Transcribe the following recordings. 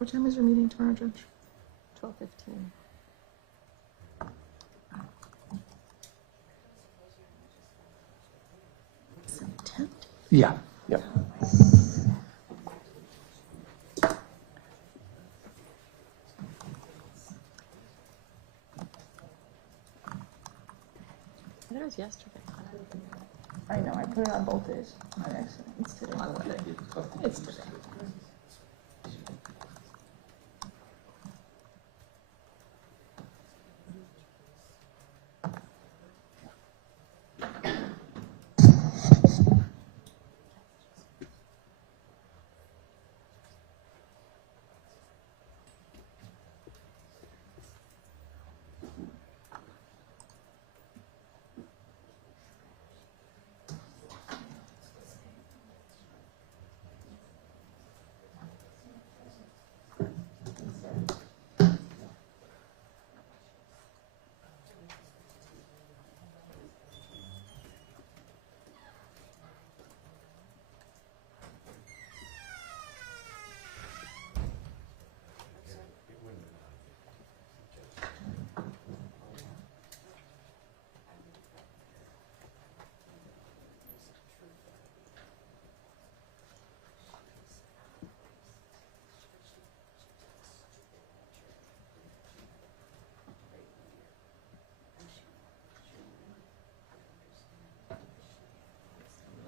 What time is your meeting tomorrow, Judge? 12:15. It's an intent. Yeah. Yep. That was yesterday. I know, I put it on both days. My accident. It's today. It's today.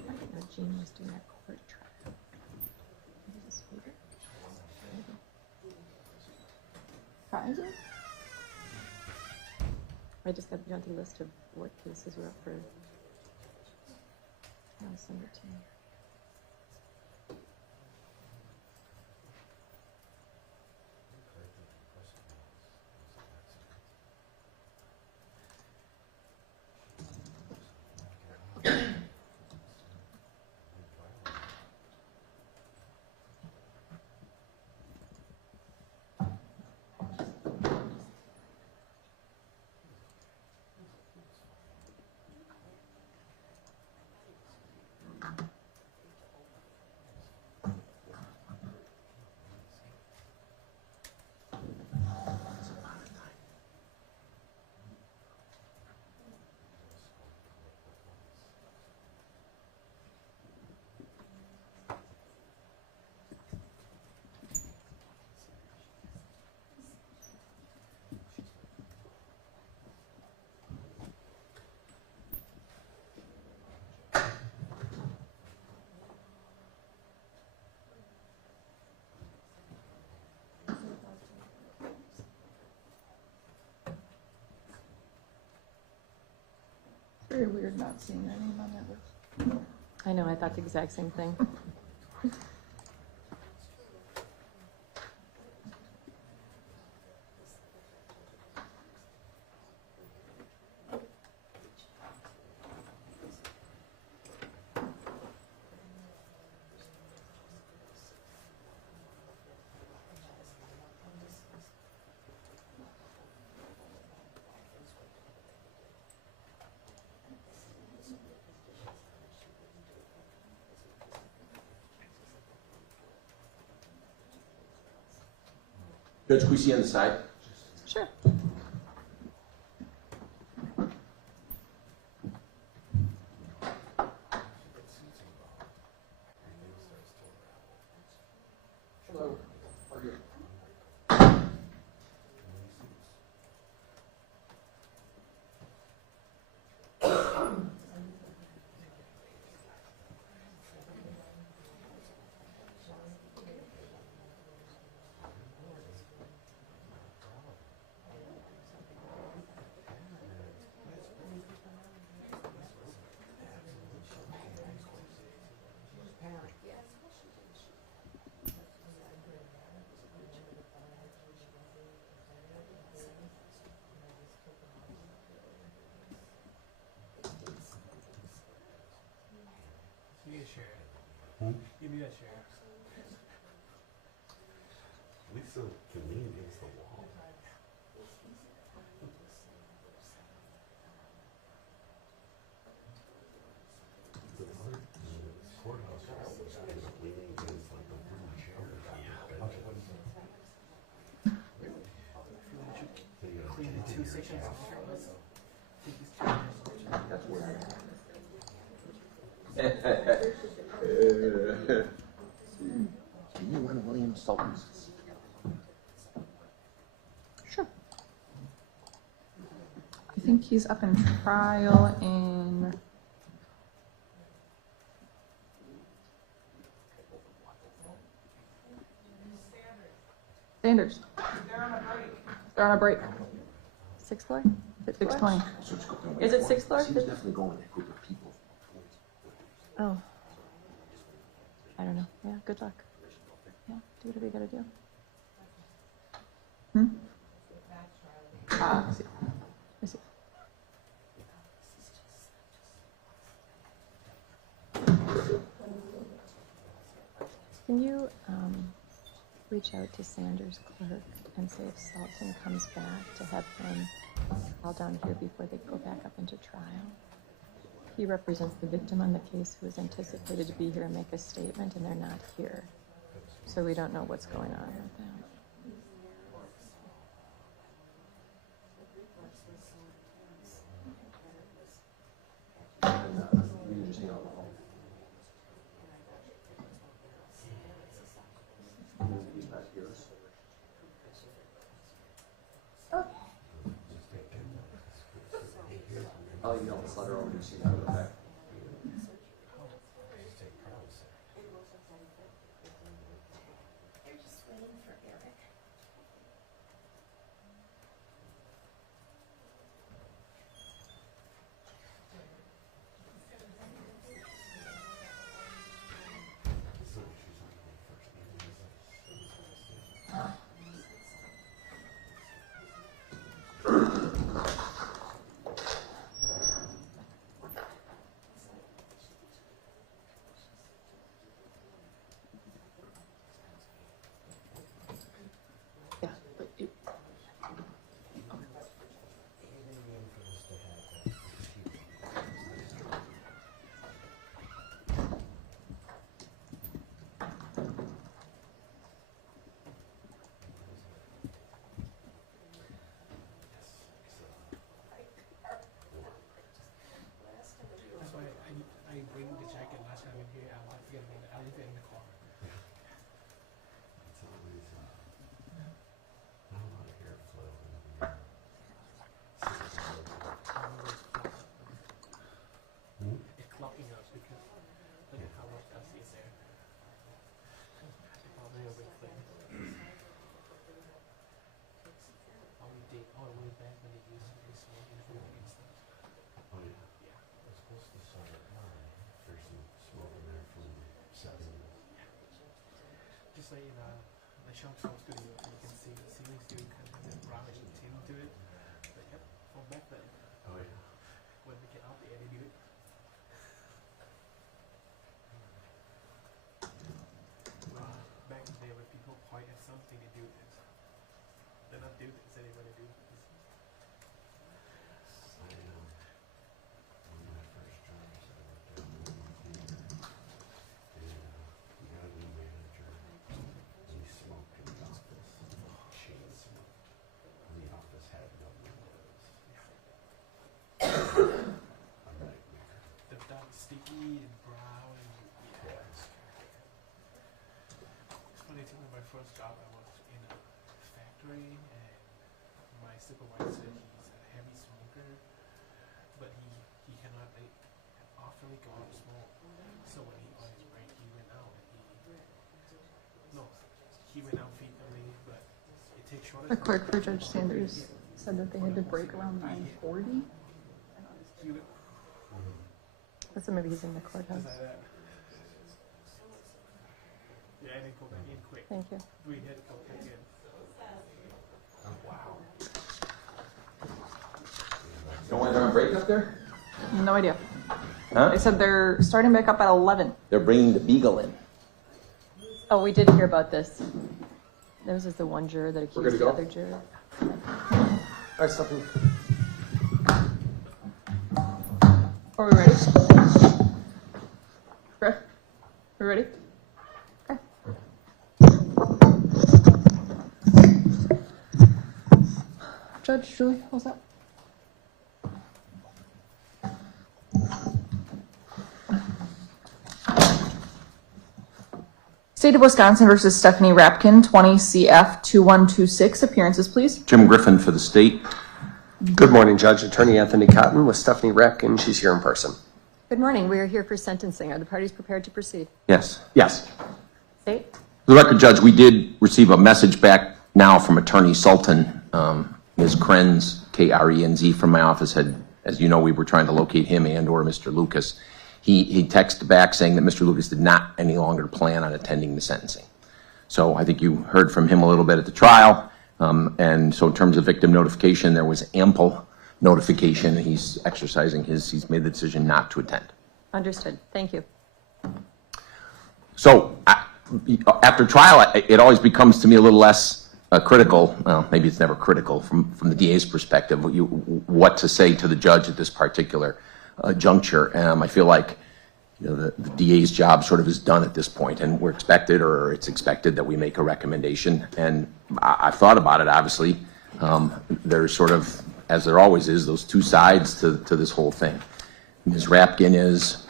I didn't know Gene was doing that court trial. Maybe this week. Prizes? I just got the list of what cases were up for December 10. Very weird not seeing their name on that list. I know, I thought the exact same thing. Judge, can we see on the side? Sure. Hello. How are you? Give me a share. Give me that share. Lisa can lean against the wall. The other courthouse was leaning against like the wooden chair. consultants. Sure. I think he's up in trial in. Sanders. They're on a break. Sixth floor? 6:20. So it's going Is it sixth floor? She was definitely going with a group of people. Oh. I don't know. Yeah, good luck. Yeah, do whatever you gotta do. I see. I see. Can you reach out to Sanders' clerk and say if Salton comes back to have him call down here before they go back up into trial? He represents the victim on the case who is anticipated to be here and make a statement, and they're not here. So we don't know what's going on with them. We can just hang out. He's not here. Oh, you know, this letter over to see that. Okay. They're just waiting for Eric. That's why I bring the jacket last time in here. I forget about it. I leave it in the car. It's always not a lot of airflow in the It's clogging up because look at how much dust is there. It's probably a big thing. All the way back when they used to be smoking food and stuff. Oh yeah. Yeah. It's supposed to start at 9. There's some smoke in there from 7. Just like in the shop studio, you can see the ceilings do kind of have a brownish tint to it. But yep, from back then, Oh yeah. when we get out there, they do it. Back in the day when people point at something, they do this. They're not do this, anybody do this. One of my first jobs, I worked at a movie theater, and we got a new manager, and he smoked in the office, chain smoked, and the office had no windows. A nightmare. The dark, sticky and brown. And, yeah. Yes. It's funny too. My first job, I was in a factory, and my supervisor, he's a heavy smoker, but he cannot like often go out and smoke. So when he on his break, he went out. He went out frequently, but it takes shorter. The clerk for Judge Sanders said that they had to break around 9:40. He went So maybe he's in the just courthouse. like that. Yeah, and then go back in quick. Thank you. We had to go back in. Oh wow. You know why they're on break up there? No idea. Huh? They said they're starting back up at 11. They're bringing the beagle in. Oh, we did hear about this. This is the one juror that We're accused gonna the go? other juror. All right, something. Are we ready? Griff? We ready? Okay. Judge, Julie, what's up? State of Wisconsin versus Stephanie Rapkin, 20 CF 2126. Appearances, please. Jim Griffin for the state. Good morning, Judge. Attorney Anthony Cotton with Stephanie Rapkin. She's here in person. Good morning. We are here for sentencing. Are the parties prepared to proceed? Yes. Yes. State? For the record, Judge, we did receive a message back now from Attorney Sultan. Ms. Krenz, K-R-E-N-Z, from my office had, as you know, we were trying to locate him and or Mr. Lucas. He texted back saying that Mr. Lucas did not any longer plan on attending the sentencing. So I think you heard from him a little bit at the trial. And so in terms of victim notification, there was ample notification. He's exercising he's made the decision not to attend. Understood. Thank you. So after trial, it always becomes to me a little less critical. Well, maybe it's never critical from the DA's perspective, what to say to the judge at this particular juncture. I feel like the DA's job sort of is done at this point, and we're expected, or it's expected, that we make a recommendation. And I've thought about it, obviously. There's sort of, as there always is, those two sides to this whole thing. Ms. Rapkin is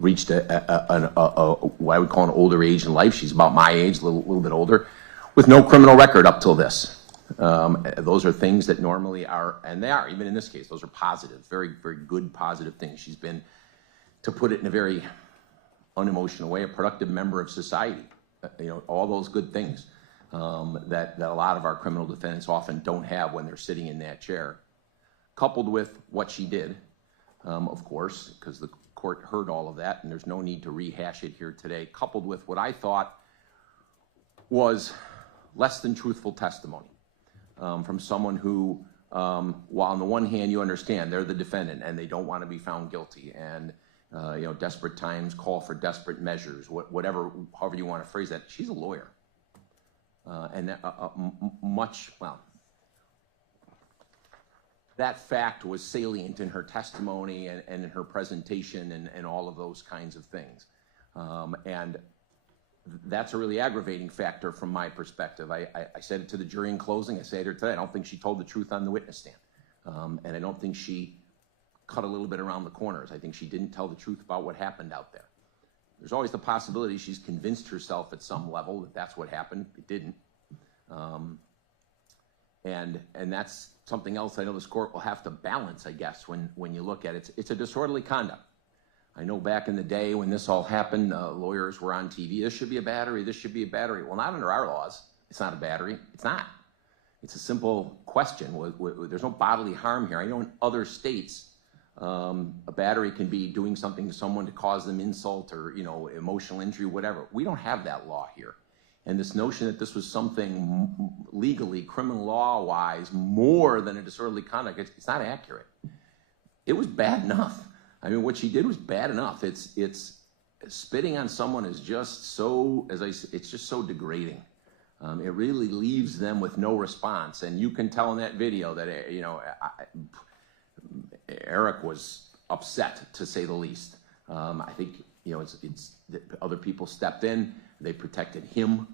reached what I would call an older age in life. She's about my age, a little bit older, with no criminal record up till this. Those are things that normally are, and they are, even in this case, those are positive, very, very good positive things. She's been, to put it in a very unemotional way, a productive member of society. All those good things that a lot of our criminal defendants often don't have when they're sitting in that chair. Coupled with what she did, of course, because the court heard all of that, and there's no need to rehash it here today, coupled with what I thought was less than truthful testimony from someone who, while on the one hand you understand they're the defendant and they don't want to be found guilty, and desperate times call for desperate measures, however you want to phrase that, she's a lawyer. And that fact was salient in her testimony and in her presentation and all of those kinds of things. And that's a really aggravating factor from my perspective. I said it to the jury in closing. I say it here today. I don't think she told the truth on the witness stand. And I don't think she cut a little bit around the corners. I think she didn't tell the truth about what happened out there. There's always the possibility she's convinced herself at some level that that's what happened. It didn't. And that's something else I know this court will have to balance, I guess, when you look at it. It's a disorderly conduct. I know back in the day when this all happened, lawyers were on TV. This should be a battery. This should be a battery. Well, not under our laws. It's not a battery. It's not. It's a simple question. There's no bodily harm here. I know in other states, a battery can be doing something to someone to cause them insult or emotional injury, whatever. We don't have that law here. And this notion that this was something legally, criminal law-wise, more than a disorderly conduct, it's not accurate. It was bad enough. I mean, what she did was bad enough. It's spitting on someone is just so, it's just so degrading. It really leaves them with no response. And you can tell in that video that, Eric was upset, to say the least. I think, it's other people stepped in, they protected him,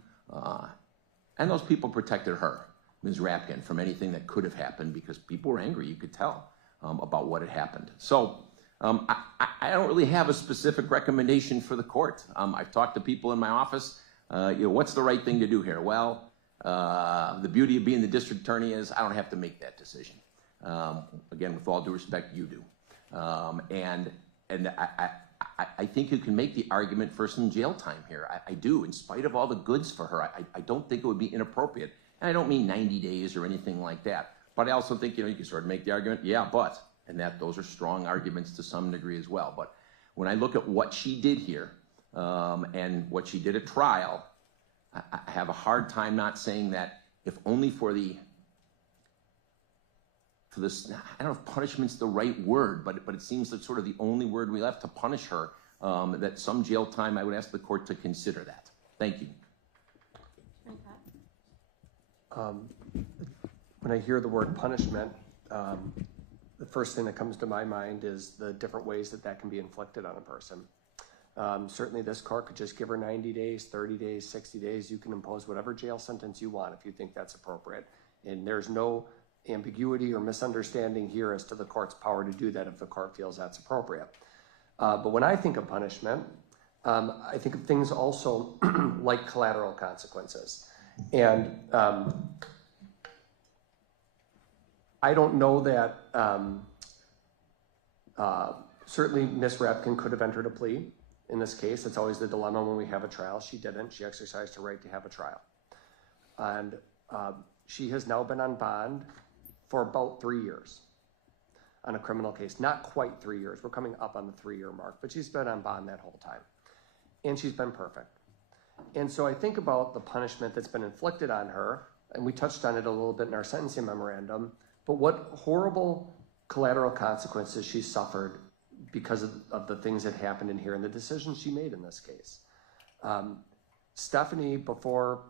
and those people protected her, Ms. Rapkin, from anything that could have happened because people were angry, you could tell, about what had happened. So I don't really have a specific recommendation for the court. I've talked to people in my office, what's the right thing to do here? Well, the beauty of being the district attorney is I don't have to make that decision. Again, with all due respect, you do. And I think you can make the argument for some jail time here. I do, in spite of all the goods for her. I don't think it would be inappropriate. And I don't mean 90 days or anything like that. But I also think, you can sort of make the argument, yeah, but, and those are strong arguments to some degree as well. But when I look at what she did here and what she did at trial, I have a hard time not saying that if only for this, I don't know if punishment's the right word, but it seems that's sort of the only word we left to punish her, that some jail time, I would ask the court to consider that. Thank you. When I hear the word punishment, the first thing that comes to my mind is the different ways that can be inflicted on a person. Certainly this court could just give her 90 days, 30 days, 60 days. You can impose whatever jail sentence you want if you think that's appropriate. And there's no ambiguity or misunderstanding here as to the court's power to do that if the court feels that's appropriate. But when I think of punishment, I think of things also like collateral consequences. And I don't know that certainly Ms. Rapkin could have entered a plea in this case. It's always the dilemma when we have a trial. She didn't. She exercised her right to have a trial. And she has now been on bond for about 3 years on a criminal case. Not quite 3 years. We're coming up on the 3-year mark, but she's been on bond that whole time. And she's been perfect. And so I think about the punishment that's been inflicted on her, and we touched on it a little bit in our sentencing memorandum, but what horrible collateral consequences she suffered because of the things that happened in here and the decisions she made in this case. Stephanie, before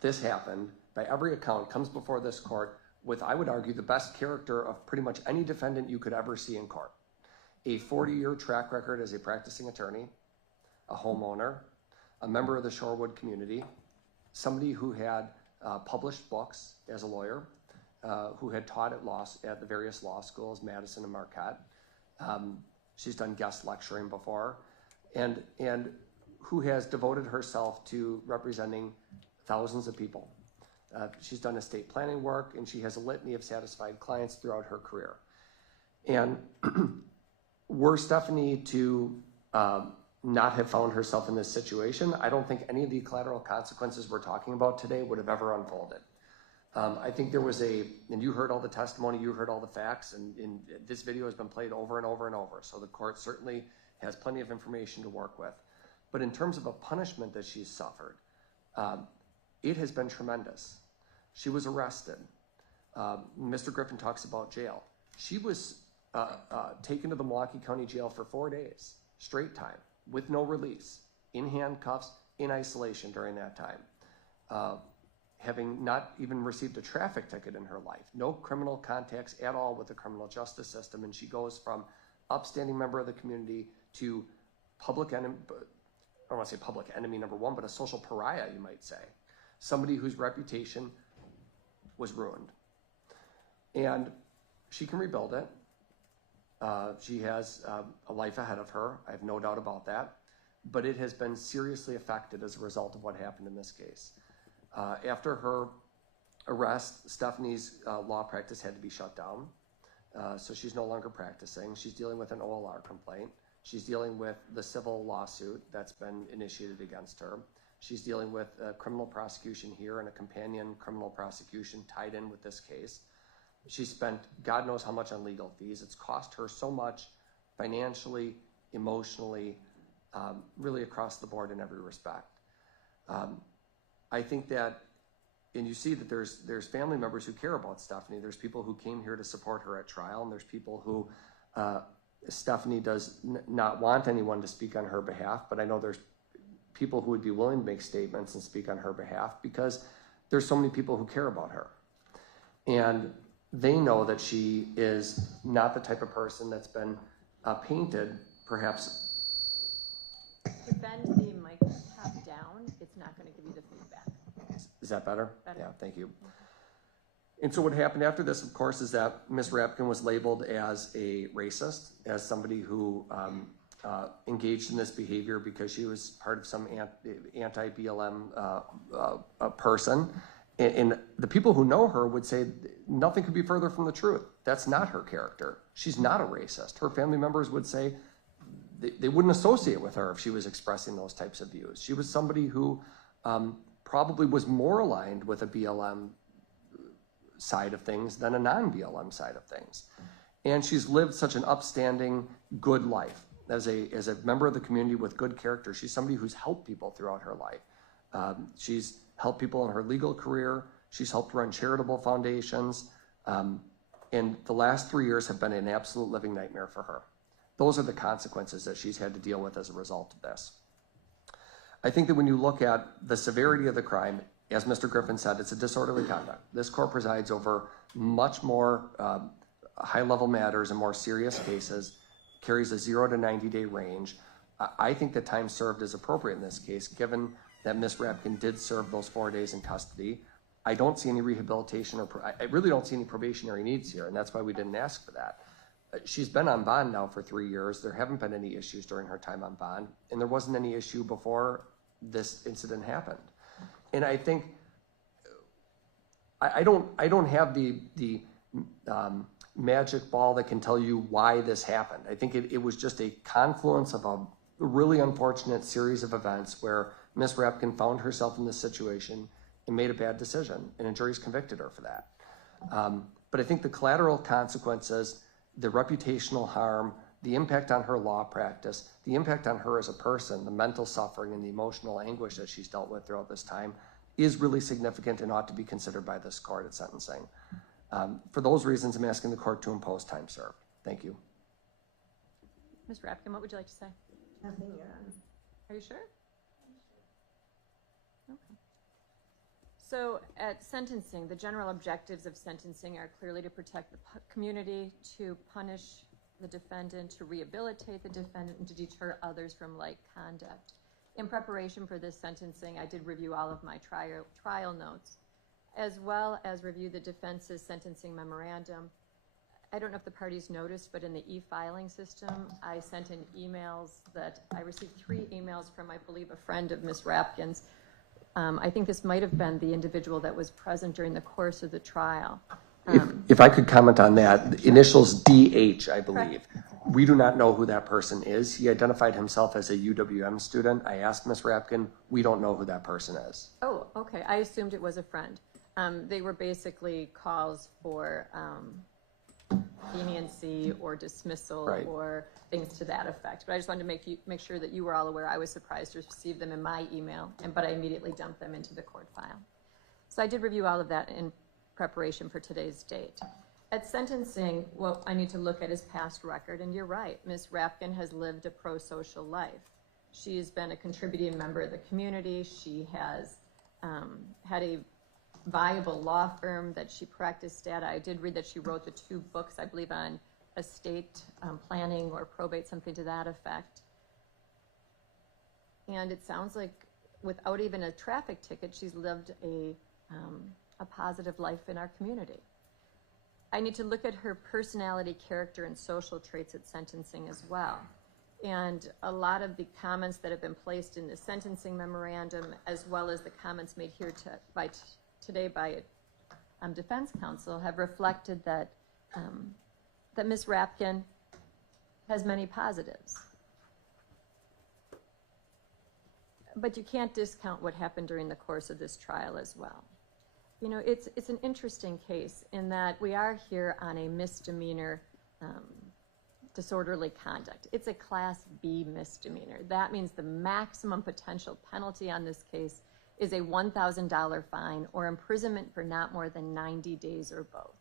this happened, by every account, comes before this court with, I would argue, the best character of pretty much any defendant you could ever see in court. A 40-year track record as a practicing attorney, a homeowner, a member of the Shorewood community, somebody who had published books as a lawyer, who had taught at the various law schools, Madison and Marquette. She's done guest lecturing before, and who has devoted herself to representing thousands of people. She's done estate planning work, and she has a litany of satisfied clients throughout her career. And were Stephanie to not have found herself in this situation, I don't think any of the collateral consequences we're talking about today would have ever unfolded. I think there was and you heard all the testimony, you heard all the facts, and this video has been played over and over and over, so the court certainly has plenty of information to work with. But in terms of a punishment that she's suffered, it has been tremendous. She was arrested. Mr. Griffin talks about jail. She was taken to the Milwaukee County Jail for 4 days, straight time, with no release, in handcuffs, in isolation during that time. Having not even received a traffic ticket in her life, no criminal contacts at all with the criminal justice system, and she goes from upstanding member of the community to public enemy, I don't want to say public enemy number one, but a social pariah, you might say. Somebody whose reputation was ruined. And she can rebuild it. She has a life ahead of her, I have no doubt about that, but it has been seriously affected as a result of what happened in this case. After her arrest, Stephanie's law practice had to be shut down. So she's no longer practicing. She's dealing with an OLR complaint. She's dealing with the civil lawsuit that's been initiated against her. She's dealing with a criminal prosecution here and a companion criminal prosecution tied in with this case. She spent God knows how much on legal fees. It's cost her so much financially, emotionally, really across the board in every respect. I think that, and you see that there's family members who care about Stephanie. There's people who came here to support her at trial, and there's people who Stephanie does not want anyone to speak on her behalf, but I know there's people who would be willing to make statements and speak on her behalf because there's so many people who care about her. And they know that she is not the type of person that's been painted, perhaps. To bend the mic top down, it's not going to give you the feedback. Is that better? Better. Yeah, thank you. And so what happened after this, of course, is that Ms. Rapkin was labeled as a racist, as somebody who engaged in this behavior because she was part of some anti-BLM person. And the people who know her would say nothing could be further from the truth. That's not her character. She's not a racist. Her family members would say they wouldn't associate with her if she was expressing those types of views. She was somebody who probably was more aligned with a BLM side of things than a non-BLM side of things. And she's lived such an upstanding, good life. As a member of the community with good character, she's somebody who's helped people throughout her life. She's helped people in her legal career. She's helped run charitable foundations. And the last 3 years have been an absolute living nightmare for her. Those are the consequences that she's had to deal with as a result of this. I think that when you look at the severity of the crime, as Mr. Griffin said, it's a disorderly conduct. This court presides over much more high-level matters and more serious cases, carries a 0 to 90-day range. I think the time served is appropriate in this case, given that Ms. Rapkin did serve those 4 days in custody. I don't see any rehabilitation I really don't see any probationary needs here, and that's why we didn't ask for that. She's been on bond now for 3 years. There haven't been any issues during her time on bond, and there wasn't any issue before this incident happened. And I think I don't have the magic ball that can tell you why this happened. I think it was just a confluence of a really unfortunate series of events where Ms. Rapkin found herself in this situation and made a bad decision, and a jury's convicted her for that. But I think the collateral consequences, the reputational harm, the impact on her law practice, the impact on her as a person, the mental suffering and the emotional anguish that she's dealt with throughout this time is really significant and ought to be considered by this court at sentencing. For those reasons, I'm asking the court to impose time served. Thank you. Ms. Rapkin, what would you like to say? Nothing, Your Honor. Are you sure? Okay. So at sentencing, the general objectives of sentencing are clearly to protect the community, to punish the defendant, to rehabilitate the defendant, and to deter others from like conduct. In preparation for this sentencing, I did review all of my trial notes, as well as review the defense's sentencing memorandum. I don't know if the parties noticed, but in the e-filing system, I sent in emails that I received 3 emails from, I believe, a friend of Ms. Rapkin's. I think this might have been the individual that was present during the course of the trial. If I could comment on that, the initials DH, I believe. We do not know who that person is. He identified himself as a UWM student. I asked Ms. Rapkin, we don't know who that person is. Oh, okay. I assumed it was a friend. They were basically calls for leniency or dismissal, Right, or things to that effect. But I just wanted to make sure that you were all aware. I was surprised to receive them in my email, but I immediately dumped them into the court file. So I did review all of that in preparation for today's date. At sentencing, what I need to look at is past record, and you're right, Ms. Rapkin has lived a pro-social life. She's been a contributing member of the community. She has had a viable law firm that she practiced at. I did read that she wrote the 2 books, I believe, on estate planning or probate, something to that effect. And it sounds like without even a traffic ticket, she's lived a positive life in our community. I need to look at her personality, character, and social traits at sentencing as well. And a lot of the comments that have been placed in the sentencing memorandum, as well as the comments made here today by defense counsel, have reflected that that Ms. Rapkin has many positives. But you can't discount what happened during the course of this trial as well. You know, it's an interesting case in that we are here on a misdemeanor disorderly conduct. It's a Class B misdemeanor. That means the maximum potential penalty on this case is a $1,000 fine or imprisonment for not more than 90 days or both.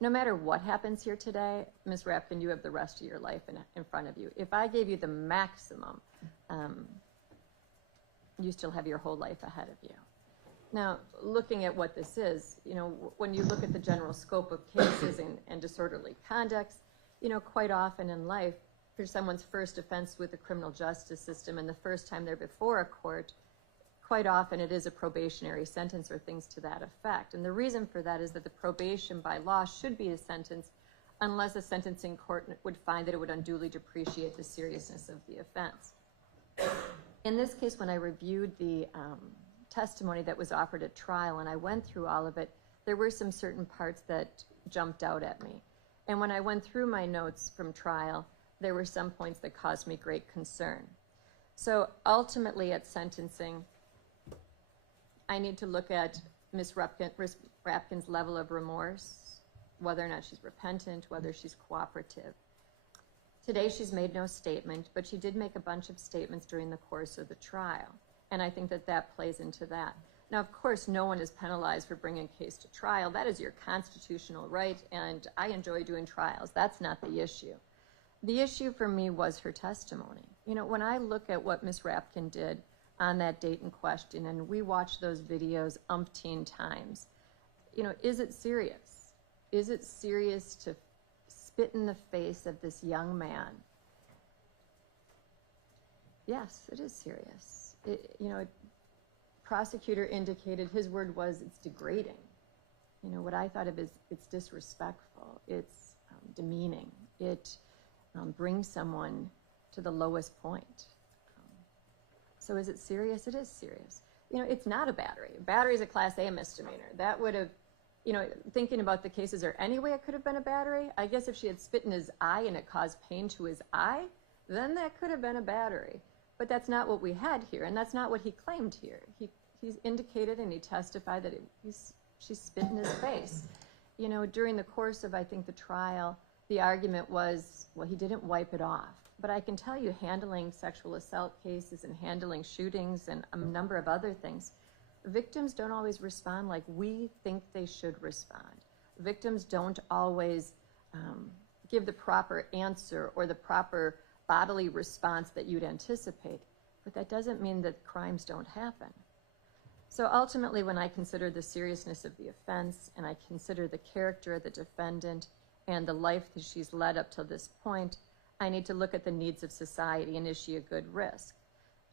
No matter what happens here today, Ms. Rapkin, you have the rest of your life in front of you. If I gave you the maximum, you still have your whole life ahead of you. Now, looking at what this is, you know, when you look at the general scope of cases and disorderly conducts, you know, quite often in life, for someone's first offense with the criminal justice system and the first time they're before a court, quite often it is a probationary sentence or things to that effect. And the reason for that is that the probation by law should be a sentence unless a sentencing court would find that it would unduly depreciate the seriousness of the offense. In this case, when I reviewed the testimony that was offered at trial and I went through all of it, there were some certain parts that jumped out at me. And when I went through my notes from trial, there were some points that caused me great concern. So ultimately at sentencing, I need to look at Ms. Rapkin's level of remorse, whether or not she's repentant, whether she's cooperative. Today she's made no statement, but she did make a bunch of statements during the course of the trial. And I think that that plays into that. Now, of course, no one is penalized for bringing a case to trial. That is your constitutional right, and I enjoy doing trials. That's not the issue. The issue for me was her testimony. You know, when I look at what Ms. Rapkin did on that date in question, and we watched those videos umpteen times, you know, is it serious? Is it serious to spit in the face of this young man? Yes, it is serious. Prosecutor indicated, his word was, it's degrading. You know, what I thought of is it's disrespectful, it's demeaning, it brings someone to the lowest point. So is it serious? It is serious. You know, it's not a battery. Battery is a Class A misdemeanor. That would have, you know, thinking about the cases, or any way it could have been a battery? I guess if she had spit in his eye and it caused pain to his eye, then that could have been a battery. But that's not what we had here, and that's not what he claimed here. He's indicated and he testified that she spit in his face. You know, during the course of, I think, the trial, the argument was, well, he didn't wipe it off. But I can tell you, handling sexual assault cases and handling shootings and a number of other things, victims don't always respond like we think they should respond. Victims don't always give the proper answer or the proper bodily response that you'd anticipate. But that doesn't mean that crimes don't happen. So ultimately, when I consider the seriousness of the offense and I consider the character of the defendant and the life that she's led up to this point, I need to look at the needs of society, and is she a good risk?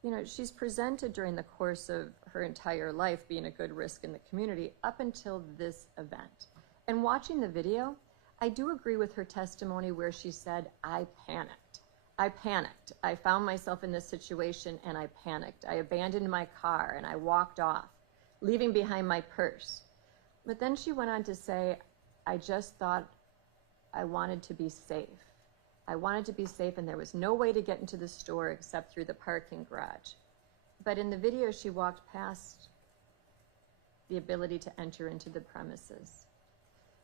You know, she's presented during the course of her entire life being a good risk in the community up until this event. And watching the video, I do agree with her testimony where she said, I panicked. I panicked. I found myself in this situation and I panicked. I abandoned my car and I walked off, leaving behind my purse. But then she went on to say, I just thought I wanted to be safe. I wanted to be safe, and there was no way to get into the store except through the parking garage. But in the video, she walked past the ability to enter into the premises.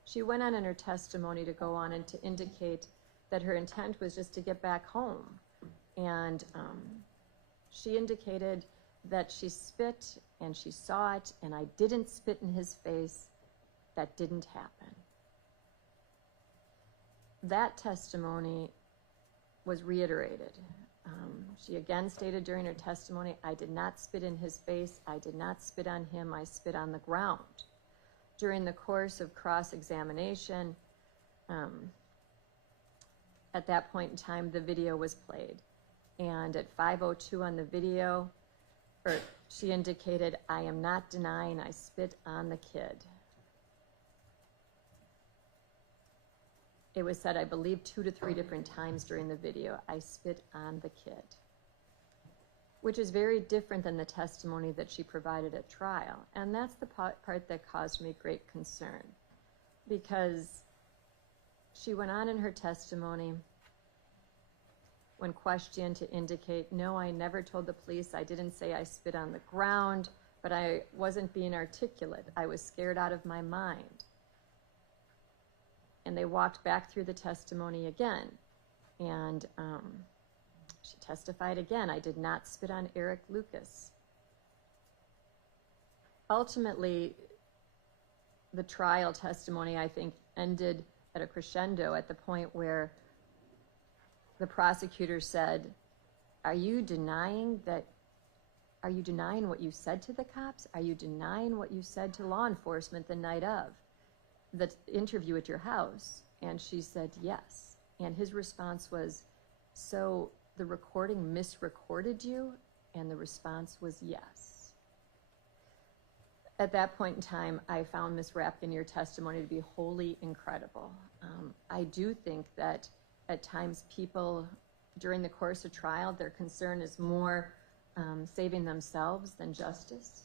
She went on in her testimony to go on and to indicate that her intent was just to get back home. And she indicated that she spit and she saw it, and I didn't spit in his face. That didn't happen. That testimony was reiterated. She again stated during her testimony, I did not spit in his face, I did not spit on him, I spit on the ground. During the course of cross-examination, at that point in time, the video was played. And at 5:02 on the video, she indicated, I am not denying I spit on the kid. It was said, I believe, 2 to 3 different times during the video, I spit on the kid, which is very different than the testimony that she provided at trial. And that's the part that caused me great concern, because she went on in her testimony when questioned to indicate, no, I never told the police, I didn't say I spit on the ground, but I wasn't being articulate. I was scared out of my mind. And they walked back through the testimony again. And she testified again, I did not spit on Eric Lucas. Ultimately, the trial testimony, I think, ended at a crescendo at the point where the prosecutor said, are you denying what you said to the cops? Are you denying what you said to law enforcement the night of the interview at your house? And she said, yes. And his response was, so the recording misrecorded you? And the response was yes. At that point in time, I found Ms. Rapkin, your testimony to be wholly incredible. I do think that at times people, during the course of trial, their concern is more saving themselves than justice.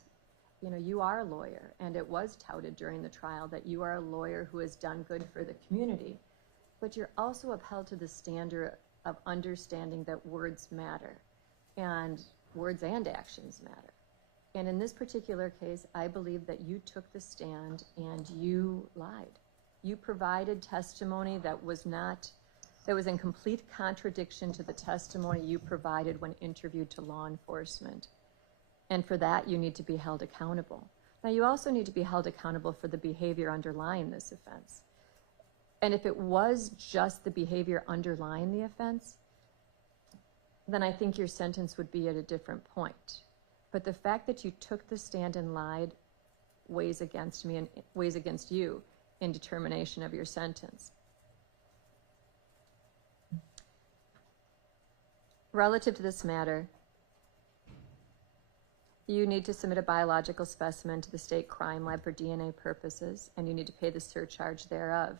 You know, you are a lawyer, and it was touted during the trial that you are a lawyer who has done good for the community, but you're also upheld to the standard of understanding that words matter, and words and actions matter. And in this particular case, I believe that you took the stand and you lied. You provided testimony that was in complete contradiction to the testimony you provided when interviewed to law enforcement. And for that, you need to be held accountable. Now, you also need to be held accountable for the behavior underlying this offense. And if it was just the behavior underlying the offense, then I think your sentence would be at a different point. But the fact that you took the stand and lied weighs against me and weighs against you in determination of your sentence. Relative to this matter, you need to submit a biological specimen to the state crime lab for DNA purposes, and you need to pay the surcharge thereof.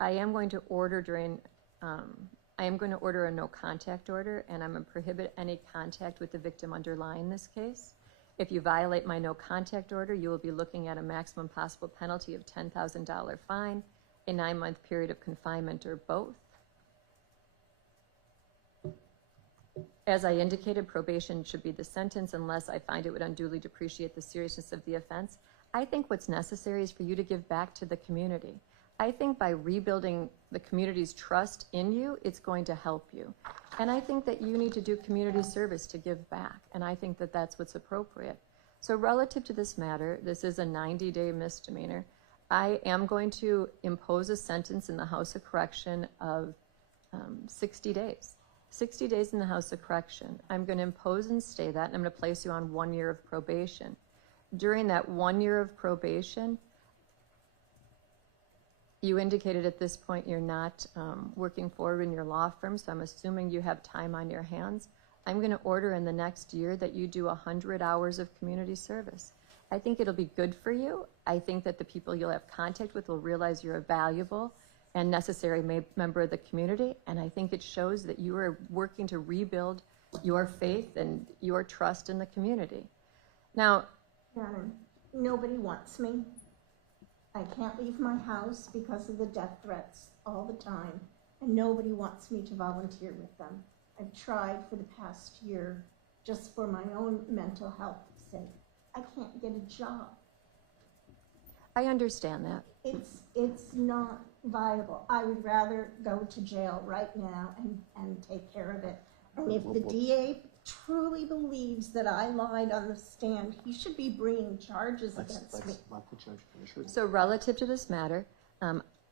I am going to order during I am going to order a no contact order, and I'm going to prohibit any contact with the victim underlying this case. If you violate my no contact order, you will be looking at a maximum possible penalty of $10,000 fine, a 9-month period of confinement, or both. As I indicated, probation should be the sentence unless I find it would unduly depreciate the seriousness of the offense. I think what's necessary is for you to give back to the community. I think by rebuilding the community's trust in you, it's going to help you. And I think that you need to do community service to give back. And I think that that's what's appropriate. So relative to this matter, this is a 90-day misdemeanor. I am going to impose a sentence in the House of Correction of 60 days. 60 days in the House of Correction. I'm going to impose and stay that, and I'm going to place you on 1 year of probation. During that 1 year of probation, you indicated at this point you're not working forward in your law firm, so I'm assuming you have time on your hands. I'm going to order in the next year that you do 100 hours of community service. I think it'll be good for you. I think that the people you'll have contact with will realize you're a valuable and necessary member of the community, and I think it shows that you are working to rebuild your faith and your trust in the community. Now, Shannon, nobody wants me. I can't leave my house because of the death threats all the time, and nobody wants me to volunteer with them. I've tried for the past year just for my own mental health sake. I can't get a job. I understand that. It's not viable. I would rather go to jail right now and take care of it. And if the DA truly believes that I lied on the stand, he should be bringing charges against me. Let the judge finish her. So relative to this matter,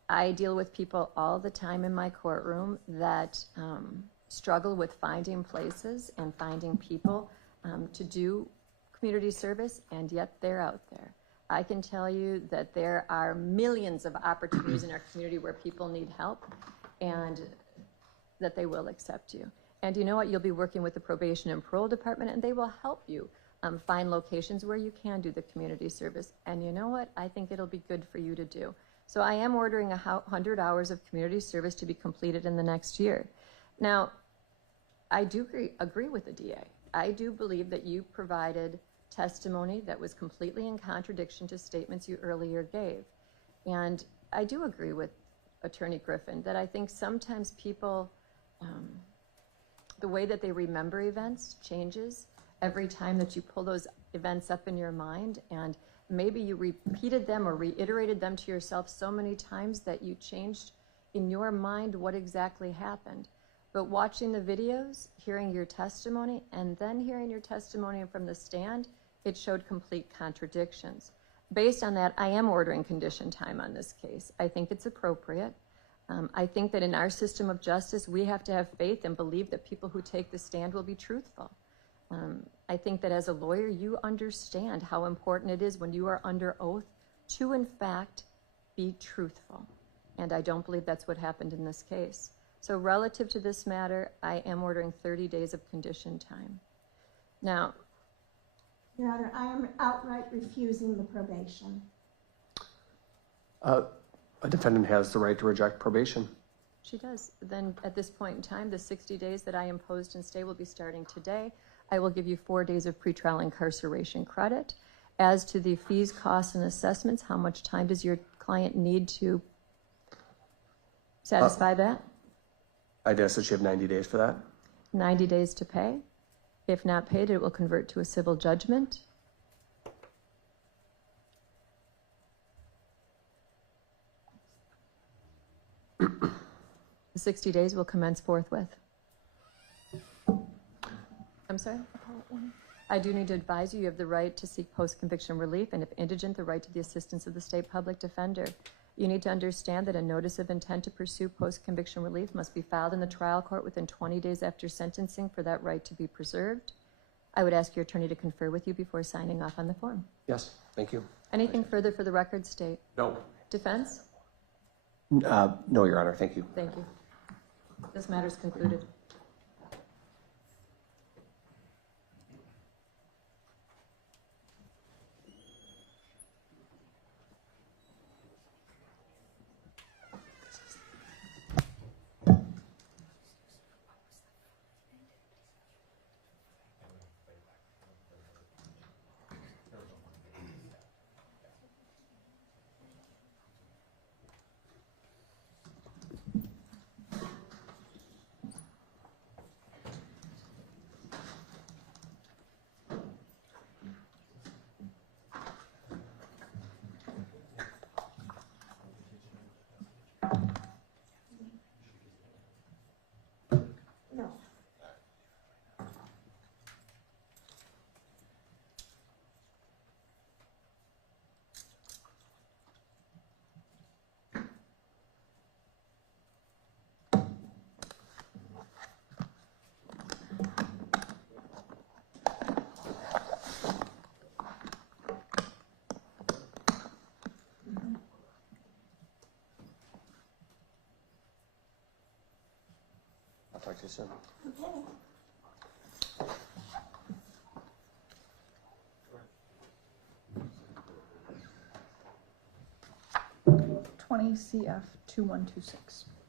I deal with people all the time in my courtroom that struggle with finding places and finding people to do community service, and yet they're out there. I can tell you that there are millions of opportunities in our community where people need help, and that they will accept you. And you know what? You'll be working with the probation and parole department, and they will help you find locations where you can do the community service. And you know what? I think it'll be good for you to do. So I am ordering 100 hours of community service to be completed in the next year. Now, I do agree with the DA. I do believe that you provided testimony that was completely in contradiction to statements you earlier gave. And I do agree with Attorney Griffin that I think sometimes people, the way that they remember events changes every time that you pull those events up in your mind, and maybe you repeated them or reiterated them to yourself so many times that you changed in your mind what exactly happened. But watching the videos, hearing your testimony, and then hearing your testimony from the stand, it showed complete contradictions. Based on that, I am ordering condition time on this case. I think it's appropriate. I think that in our system of justice, we have to have faith and believe that people who take the stand will be truthful. I think that as a lawyer, you understand how important it is when you are under oath to, in fact, be truthful. And I don't believe that's what happened in this case. So relative to this matter, I am ordering 30 days of condition time. Now, Your Honor, I am outright refusing the probation. A defendant has the right to reject probation. she does. Then at this point in time, the 60 days that I imposed and stay will be starting today. I will give you 4 days of pretrial incarceration credit. As to the fees, costs, and assessments, how much time does your client need to satisfy that? I'd ask that you have 90 days for that. 90 days to pay. If not paid, it will convert to a civil judgment. The 60 days will commence forthwith. I'm sorry? I do need to advise you, you have the right to seek post-conviction relief, and if indigent, the right to the assistance of the state public defender. You need to understand that a notice of intent to pursue post-conviction relief must be filed in the trial court within 20 days after sentencing for that right to be preserved. I would ask your attorney to confer with you before signing off on the form. Yes, thank you. Anything further for the record, state? No. Defense? No, Your Honor, thank you. Thank you. This matter is concluded. talk to you soon. Okay. 20 CF 2126.